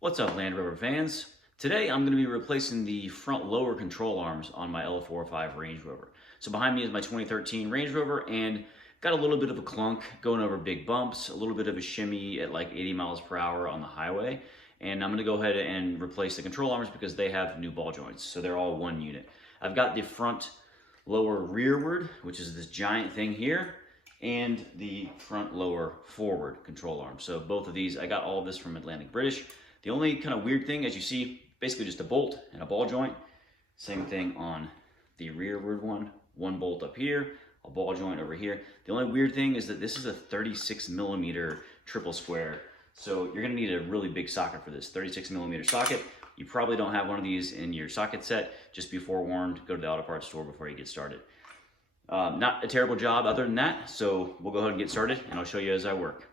What's up, Land Rover fans? Today I'm going to be replacing the front lower control arms on my L405 Range Rover. So behind me is my 2013 Range Rover, and got a little bit of a clunk going over big bumps, a little bit of a shimmy at like 80 miles per hour on the highway. And I'm going to go ahead and replace the control arms because they have new ball joints, so they're all one unit. I've got the front lower rearward, which is this giant thing here, and the front lower forward control arm. So both of these, I got all of this from Atlantic British. The only kind of weird thing, as you see, basically just a bolt and a ball joint. Same thing on the rearward one bolt up here, a ball joint over here. The only weird thing is that this is a 36 millimeter triple square. So you're gonna need a really big socket for this, 36 millimeter socket. You probably don't have one of these in your socket set. Just be forewarned, go to the auto parts store before you get started. Not a terrible job other than that, so we'll go ahead and get started and I'll show you as I work.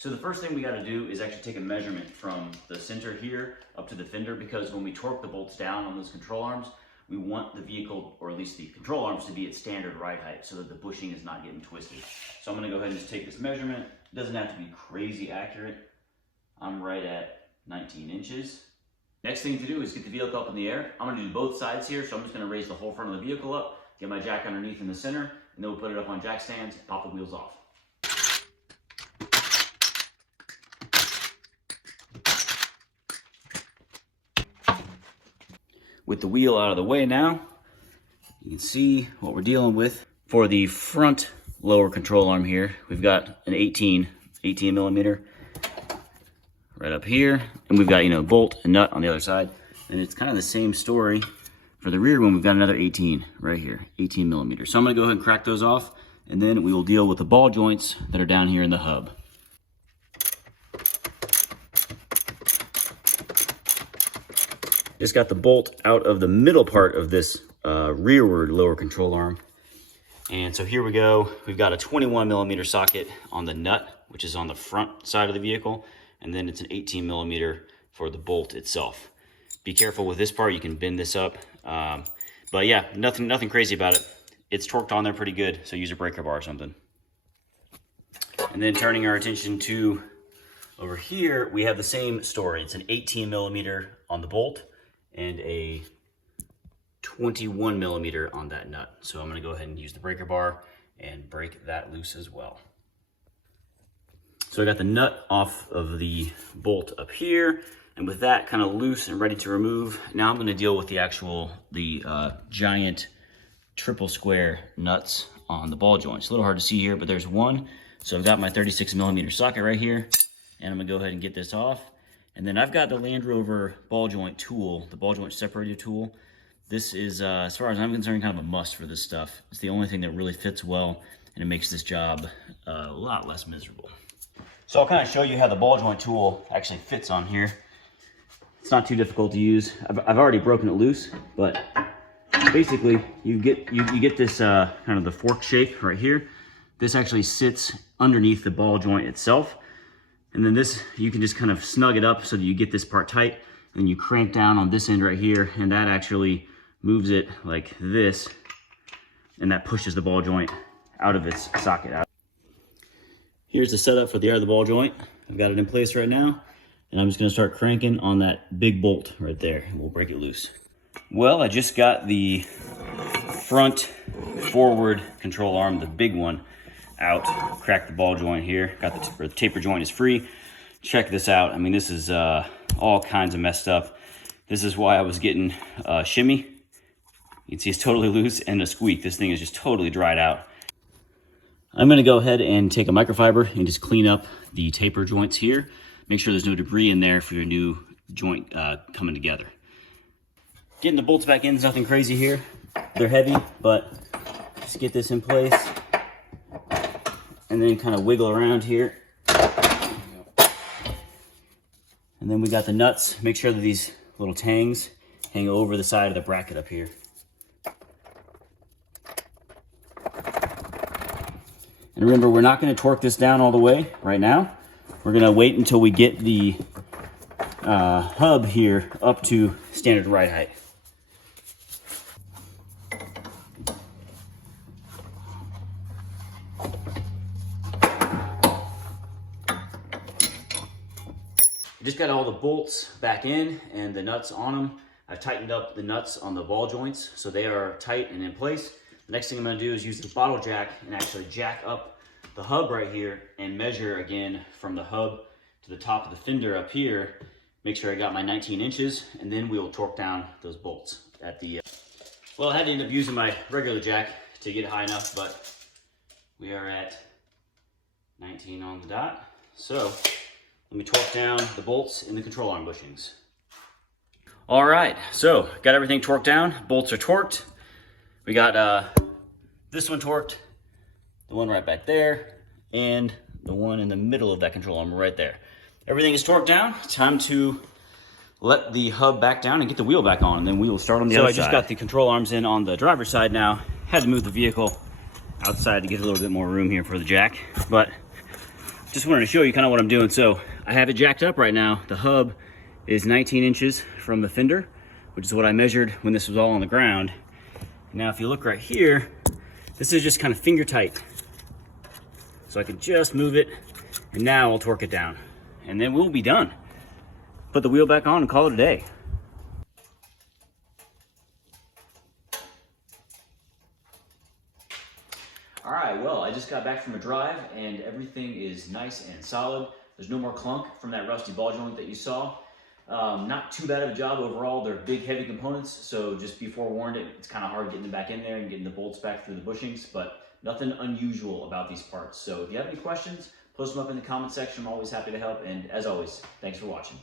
So the first thing we got to do is actually take a measurement from the center here up to the fender, because when we torque the bolts down on those control arms, we want the vehicle, or at least the control arms, to be at standard ride height so that the bushing is not getting twisted. So I'm going to go ahead and just take this measurement. It doesn't have to be crazy accurate. I'm right at 19 inches. Next thing to do is get the vehicle up in the air. I'm going to do both sides here, so I'm just going to raise the whole front of the vehicle up, get my jack underneath in the center, and then we'll put it up on jack stands, pop the wheels off. With the wheel out of the way now, you can see what we're dealing with. For the front lower control arm here, we've got an 18 millimeter right up here, and we've got, bolt and nut on the other side. And it's kind of the same story for the rear one. We've got another 18 right here, 18 millimeters. So I'm gonna go ahead and crack those off, and then we will deal with the ball joints that are down here in the hub. Just got the bolt out of the middle part of this rearward lower control arm. And so here we go. We've got a 21 millimeter socket on the nut, which is on the front side of the vehicle. And then it's an 18 millimeter for the bolt itself. Be careful with this part, you can bend this up. But yeah, nothing crazy about it. It's torqued on there pretty good, so use a breaker bar or something. And then turning our attention to over here, we have the same story. It's an 18 millimeter on the bolt and a 21 millimeter on that nut. So I'm gonna go ahead and use the breaker bar and break that loose as well. So I got the nut off of the bolt up here, and with that kind of loose and ready to remove, now I'm gonna deal with the giant triple square nuts on the ball joints. It's a little hard to see here, but there's one. So I've got my 36 millimeter socket right here, and I'm gonna go ahead and get this off. And then I've got the Land Rover ball joint tool, the ball joint separator tool. This is, as far as I'm concerned, kind of a must for this stuff. It's the only thing that really fits well, and it makes this job a lot less miserable. So I'll kind of show you how the ball joint tool actually fits on here. It's not too difficult to use. I've already broken it loose, but basically you get this kind of the fork shape right here. This actually sits underneath the ball joint itself. And then this, you can just kind of snug it up so that you get this part tight, and then you crank down on this end right here, and that actually moves it like this, and that pushes the ball joint out of its socket out. Here's the setup for the other ball joint. I've got it in place right now, and I'm just gonna start cranking on that big bolt right there, and we'll break it loose. Well, I just got the front forward control arm, the big one, out. Cracked the ball joint here. Got the taper joint is free. Check this out. I mean, this is all kinds of messed up. This is why I was getting shimmy. You can see it's totally loose, and a squeak. This thing is just totally dried out. I'm going to go ahead and take a microfiber and just clean up the taper joints here. Make sure there's no debris in there for your new joint coming together. Getting the bolts back in is nothing crazy here. They're heavy, but just get this in place. And then kind of wiggle around here. And then we got the nuts. Make sure that these little tangs hang over the side of the bracket up here. And remember, we're not going to torque this down all the way right now. We're going to wait until we get the hub here up to standard ride height. I just got all the bolts back in and the nuts on them. I've tightened up the nuts on the ball joints so they are tight and in place. The next thing I'm gonna do is use the bottle jack and actually jack up the hub right here and measure again from the hub to the top of the fender up here. Make sure I got my 19 inches, and then we will torque down those bolts at the, well, I had to end up using my regular jack to get it high enough, but we are at 19 on the dot. So let me torque down the bolts in the control arm bushings. All right, so got everything torqued down. Bolts are torqued. We got this one torqued, the one right back there, and the one in the middle of that control arm right there. Everything is torqued down. Time to let the hub back down and get the wheel back on, and then we will start on the other side. So I just got the control arms in on the driver's side now. Had to move the vehicle outside to get a little bit more room here for the jack, but just wanted to show you kind of what I'm doing. So I have it jacked up right now. The hub is 19 inches from the fender, which is what I measured when this was all on the ground. Now, if you look right here, this is just kind of finger tight. So I can just move it, and now I'll torque it down, and then we'll be done. Put the wheel back on and call it a day. All right, well, I just got back from a drive and everything is nice and solid. There's no more clunk from that rusty ball joint that you saw. Not too bad of a job overall. They're big, heavy components, so just be forewarned, it's kind of hard getting them back in there and getting the bolts back through the bushings, but nothing unusual about these parts. So if you have any questions, post them up in the comment section. I'm always happy to help, and as always, thanks for watching.